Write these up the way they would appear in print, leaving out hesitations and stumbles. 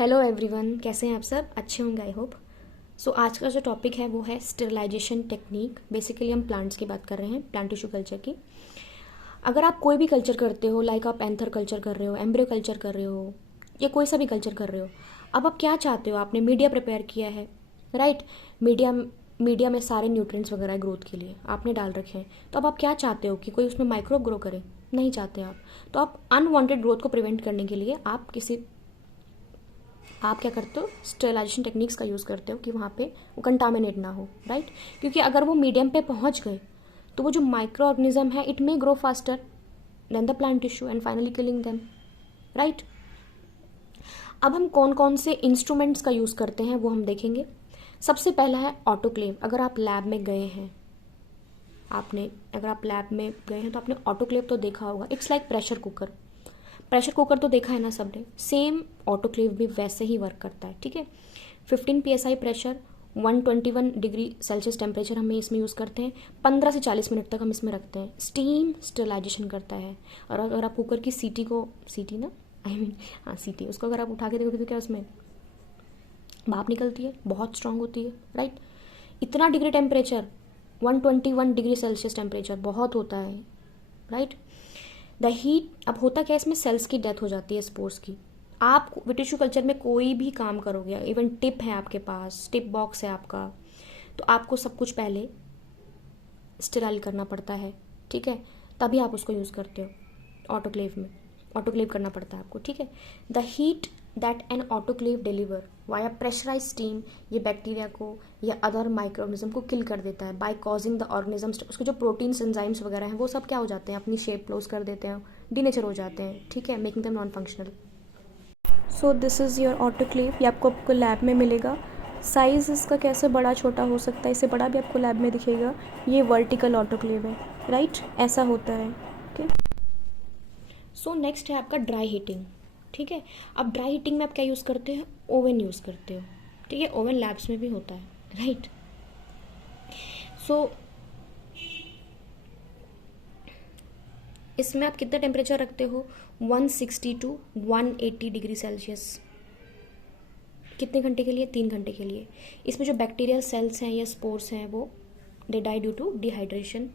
Hello everyone, कैसे हैं आप सब? अच्छे होंगे आई होप। सो आज का जो टॉपिक है वो है स्टेरिलाइजेशन टेक्निक। बेसिकली हम प्लांट्स की बात कर रहे हैं, प्लांट टिश्यू कल्चर की। अगर आप कोई भी कल्चर करते हो, लाइक आप एंथर कल्चर कर रहे हो, एम्ब्रियो कल्चर कर रहे हो, या कोई सा भी कल्चर कर रहे हो, अब आप क्या चाहते हो? आपने मीडिया प्रिपेयर किया है, राइट? मीडिया मीडिया में सारे न्यूट्रिएंट्स वगैरह ग्रोथ के लिए आपने डाल रखे हैं। तो अब आप क्या चाहते हो कि कोई उसमें माइक्रो ग्रो करे? नहीं चाहते आप। तो आप अनवांटेड ग्रोथ को प्रिवेंट करने के लिए आप क्या करते हो? स्टेरिलाइजेशन टेक्निक्स का यूज़ करते हो कि वहाँ पे वो कंटामिनेट ना हो, राइट? क्योंकि अगर वो मीडियम पे पहुँच गए तो वो जो माइक्रो ऑर्गेनिज्म है it may grow faster than the plant tissue and finally killing them, right? अब हम कौन कौन से इंस्ट्रूमेंट्स का यूज़ करते हैं वो हम देखेंगे। सबसे पहला है ऑटोक्लेव। अगर आप लैब में गए हैं, अगर आप लैब में गए हैं तो आपने ऑटोक्लेव तो देखा होगा। It's like pressure cooker. Pressure cooker तो देखा है ना सबने। सेम ऑटोक्लेव भी वैसे ही वर्क करता है, ठीक है। 15 psi pressure, 121 degree Celsius temperature हमें इसमें यूज़ करते हैं। 15 से 40 मिनट तक हम इसमें रखते हैं। स्टीम स्टेरिलाइजेशन करता है। और अगर आप कुकर की सीटी ना, हाँ सीटी, उसको अगर आप उठा के देखोगे तो क्या उसमें भाप निकलती है, बहुत स्ट्रांग होती है, राइट? इतना degree temperature, 121 degree Celsius temperature बहुत होता है, राइट? द हीट, अब होता क्या है इसमें, सेल्स की डेथ हो जाती है, स्पोर्स की। आप टिश्यू कल्चर में कोई भी काम करोगे, इवन टिप है आपके पास, टिप बॉक्स है आपका, तो आपको सब कुछ पहले स्टेराइल करना पड़ता है, ठीक है? तभी आप उसको यूज़ करते हो। ऑटोक्लेव में ऑटोक्लेव करना पड़ता है आपको, ठीक है। The heat that an autoclave deliver via pressurize steam, ये बैक्टीरिया को या अदर माइक्रो ऑर्गेनिज्म को किल कर देता है बाय कॉजिंग द ऑर्गेनिजम्स, उसके जो प्रोटीन्स एंजाइम्स वगैरह हैं वो सब क्या हो जाते हैं, अपनी शेप लॉस कर देते हैं, डीनेचर हो जाते हैं, ठीक है, making them non functional. So this is your autoclave. ये आपको लैब में मिलेगा। साइज़ इसका कैसे बड़ा छोटा हो सकता है, इससे बड़ा भी आपको लैब में दिखेगा। ये वर्टिकल ऑटोक्लेव है, राइट? ऐसा होता है, ओके। सो नेक्स्ट है आपका ड्राई हीटिंग, ठीक है। अब ड्राई हीटिंग में आप क्या यूज़ करते हैं? ओवन यूज़ करते हो, ठीक है। ओवन लैब्स में भी होता है, राइट? सो इसमें आप कितना टेम्परेचर रखते हो? 160 टू 180 डिग्री सेल्सियस। कितने घंटे के लिए? 3 घंटे के लिए। इसमें जो बैक्टीरियल सेल्स हैं या स्पोर्स हैं वो they die due to dehydration.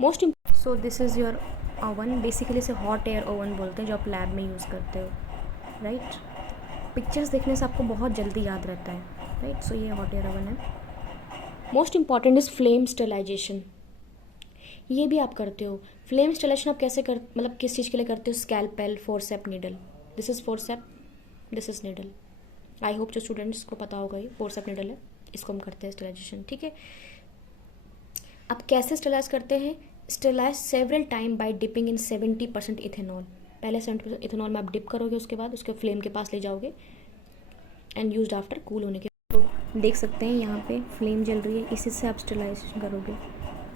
Most so this is your oven. Basically इसे हॉट एयर ओवन बोलते हैं, जो आप लैब में यूज़ करते हो, राइट? पिक्चर्स देखने से आपको बहुत जल्दी याद रहता है, राइट? सो ये हॉट एयर ओवन है। Most important is flame sterilization. ये भी आप करते हो। फ्लेम स्टेरिलाइजेशन आप कैसे मतलब किस चीज़ के लिए करते हो? Scalpel, forcep, needle. This is forcep, this is needle. I hope जो स्टूडेंट्स को पता होगा, ये फोर्सेप नीडल है, इसको हम करते हैं स्टेरिलाइजेशन, ठीक है। अब कैसे स्टेरिलाइज करते हैं? Sterilize several time by dipping in 70% ethanol. पहले 70% इथेनॉल में आप डिप करोगे, उसके बाद उसके फ्लेम के पास ले जाओगे एंड यूज्ड आफ्टर कूल होने के। तो देख सकते हैं यहाँ पे फ्लेम जल रही है, इसी से आप स्टेरिलाइजेशन करोगे।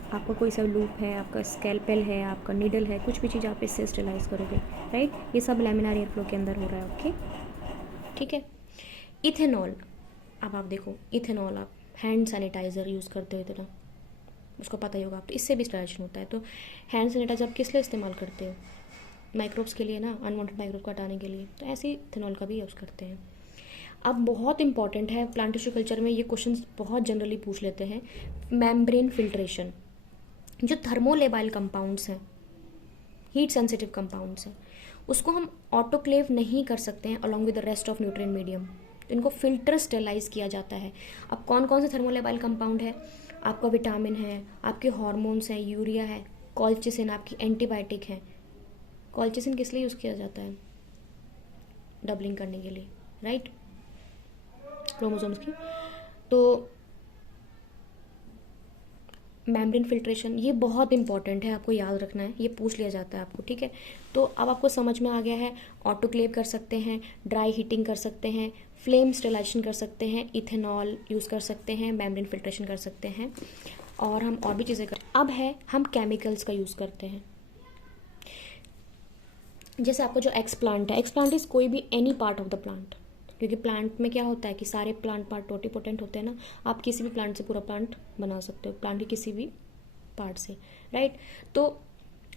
आपका कोई सा लूप है, आपका स्कैल्पेल है, आपका नीडल है, कुछ भी चीज़ आप इससे स्टेरिलाइज करोगे, राइट? ये सब लैमिनार एयर फ्लो के अंदर हो रहा है, ओके, ठीक है। इथेनॉल, अब आप देखो इथेनॉल, आप हैंड सैनिटाइज़र यूज़ करते हो इतना, उसको पता ही होगा आप, तो इससे भी स्टेरिलाइजेशन होता है। तो हैंड सैनिटाइजर आप किस लिए इस्तेमाल करते हो? माइक्रोब्स के लिए ना, अनवांटेड माइक्रोब को हटाने के लिए। तो ऐसे ही इथेनॉल का भी यूज़ करते हैं। अब बहुत इंपॉर्टेंट है प्लांट टिश्यू कल्चर में, ये क्वेश्चन बहुत जनरली पूछ लेते हैं, मेम्ब्रेन फिल्ट्रेशन। जो थर्मोलेबाइल कंपाउंड्स हैं, हीट सेंसिटिव कंपाउंड्स हैं, उसको हम ऑटोक्लेव नहीं कर सकते हैं along with the rest of nutrient medium. तो इनको फिल्टर स्टेलाइज किया जाता है। अब कौन कौन से थर्मोलेबाइल कंपाउंड है? आपका विटामिन है, आपके हार्मोन्स हैं, यूरिया है, कॉल्चिसिन आपकी एंटीबायोटिक है। कॉल्चिसिन किस लिए यूज़ किया जाता है? डबलिंग करने के लिए, राइट? क्रोमोसोम्स की। तो मेम्ब्रेन फिल्ट्रेशन ये बहुत इंपॉर्टेंट है, आपको याद रखना है, ये पूछ लिया जाता है आपको, ठीक है। तो अब आपको समझ में आ गया है, ऑटोक्लेव कर सकते हैं, ड्राई हीटिंग कर सकते हैं, फ्लेम स्टेरिलाइजेशन कर सकते हैं, इथेनॉल यूज़ कर सकते हैं, मेम्ब्रेन फिल्ट्रेशन कर सकते हैं, और हम और भी चीज़ें कर। अब है हम केमिकल्स का यूज़ करते हैं। जैसे आपका जो एक्स प्लांट है, एक्स प्लांट इज़ कोई भी any part of the plant, क्योंकि प्लांट में क्या होता है कि सारे प्लांट पार्ट टोटीपोटेंट होते हैं ना। आप किसी भी प्लांट से पूरा प्लांट बना सकते हो, प्लांट के किसी भी पार्ट से, राइट? तो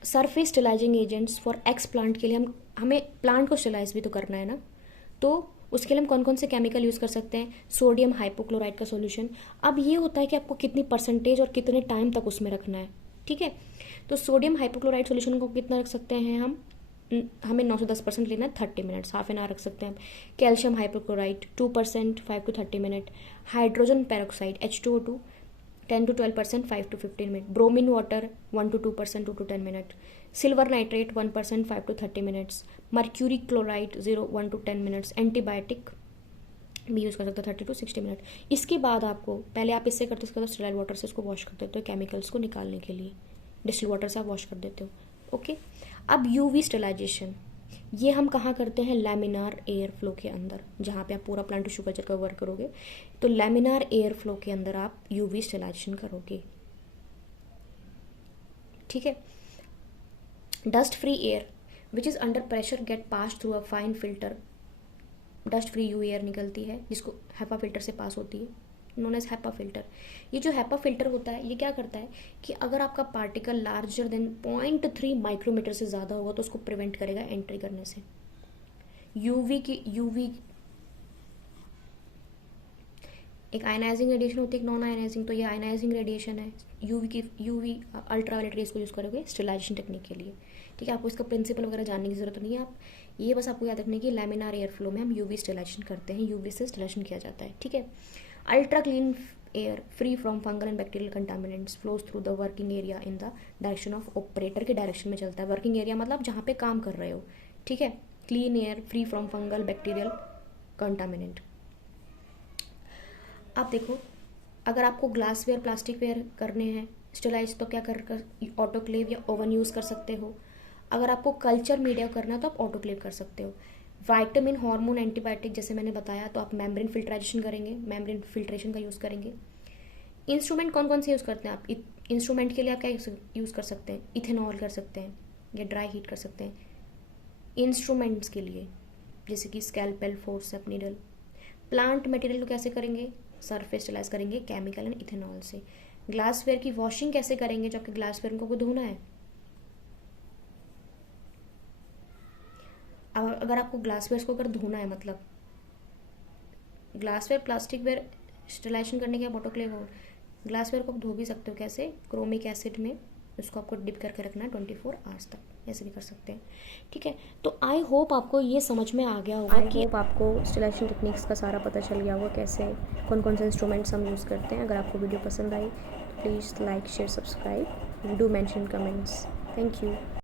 surface stabilising agents for explant के लिए हमें प्लांट को स्टेलाइज भी तो करना है ना। तो उसके लिए हम कौन कौन से केमिकल यूज़ कर सकते हैं? सोडियम हाइपोक्लोराइड का सॉल्यूशन। अब ये होता है कि आपको कितनी परसेंटेज और कितने टाइम तक उसमें रखना है, ठीक है। तो सोडियम हाइपोक्लोराइड सॉल्यूशन को कितना रख सकते हैं हम? हमें 9 से 10% लेना है, 30 मिनट्स, हाफ एन आवर रख सकते हैं हम। Calcium hypochlorite 2%, 5 to 30 minute. Hydrogen peroxide H2O2 10 to 12%, 5 to 15 minute. Bromine water 1 to 2%, 2 to 10 minute. Silver nitrate 1%, 5 to 30 minutes. Mercury chloride 1 to 10 minutes. Antibiotic भी यूज़ कर सकते हैं 30 to 60 मिनट। इसके बाद आपको, पहले आप इससे करते, इसके बाद स्टेराइल वाटर से इसको वॉश कर देते हो केमिकल्स को निकालने के लिए, डिस्टिल वाटर से आप वॉश कर देते हो, ओके। अब यूवी स्टेलाइजेशन, ये हम कहाँ करते हैं? लैमिनार एयर फ्लो के अंदर, जहाँ पे आप पूरा प्लांट टिश्यू कल्चर का वर्क करोगे, तो लैमिनार एयर फ्लो के अंदर आप यूवी स्टेलाइजेशन करोगे, ठीक है। Dust free air which is under pressure get pass through a fine filter. Dust free you air निकलती है जिसको हैपा फिल्टर से पास होती है, नोन एज हैपा फिल्टर। ये जो हैपा फिल्टर होता है ये क्या करता है कि अगर आपका पार्टिकल लार्जर देन 0.3 माइक्रोमीटर से ज़्यादा होगा तो उसको प्रिवेंट करेगा एंट्री करने से। यूवी एक आयनाइजिंग रेडिएशन होती है, एक नॉन आयनाइजिंग, तो ये आयनाइजिंग रेडिएशन है। यूवी अल्ट्रावायलेट रेज को यूज़ करोगे स्टेलाइजेशन टेक्निक के लिए, ठीक है। आपको इसका प्रिंसिपल वगैरह जानने की जरूरत नहीं है, आप ये बस आपको याद रखने की लैमिनार एयर फ्लो में हम यूवी स्टेलाइजेशन करते हैं, यूवी से स्टेलाइजेशन किया जाता है, ठीक है। Ultra clean air free from fungal and bacterial contaminants flows through the working area in the direction of operator के डायरेक्शन में चलता है। वर्किंग एरिया मतलब जहाँ पे काम कर रहे हो, ठीक है। Clean air free from fungal bacterial contaminant. आप देखो, अगर आपको ग्लासवेयर प्लास्टिक वेयर करने हैं स्टेलाइज तो क्या कर ऑटोक्लेव या ओवन यूज़ कर सकते हो। अगर आपको कल्चर मीडिया करना है तो आप ऑटोक्लेव कर सकते हो। वाइटामिन, हार्मोन, एंटीबायोटिक जैसे मैंने बताया तो आप मेम्ब्रेन फिल्ट्राइजेशन करेंगे, मेम्ब्रेन फिल्ट्रेशन का यूज़ करेंगे। इंस्ट्रूमेंट कौन कौन से यूज़ करते हैं आप? इंस्ट्रूमेंट के लिए आप क्या यूज़ कर सकते हैं? इथेनॉल कर सकते हैं या ड्राई हीट कर सकते हैं। इंस्ट्रूमेंट्स के लिए जैसे कि scalpel, forcep, needle. Plant material को कैसे करेंगे? सरफेस स्टेलाइज करेंगे केमिकल एंड इथेनॉल से। ग्लासवेयर की वॉशिंग कैसे करेंगे जब आपके ग्लासवेयर को धोना है? अगर आपको ग्लासवेयर को अगर धोना है, मतलब ग्लासवेयर प्लास्टिक वेयर स्टेलाइजेशन करने के आप ऑटोक्लेव हो, ग्लासवेयर को आप धो भी सकते हो। कैसे? क्रोमिक एसिड में उसको आपको डिप करके रखना है 24 आवर्स तक, ऐसे भी कर सकते हैं, ठीक है। तो आई होप आपको ये समझ में आ गया होगा कि आपको स्टेलाइजेशन टेक्निक्स का सारा पता चल गया होगा, कैसे कौन कौन से इंस्ट्रूमेंट्स हम यूज़ करते हैं। अगर आपको वीडियो पसंद आई तो please like, share, subscribe, do mention comments. Thank you.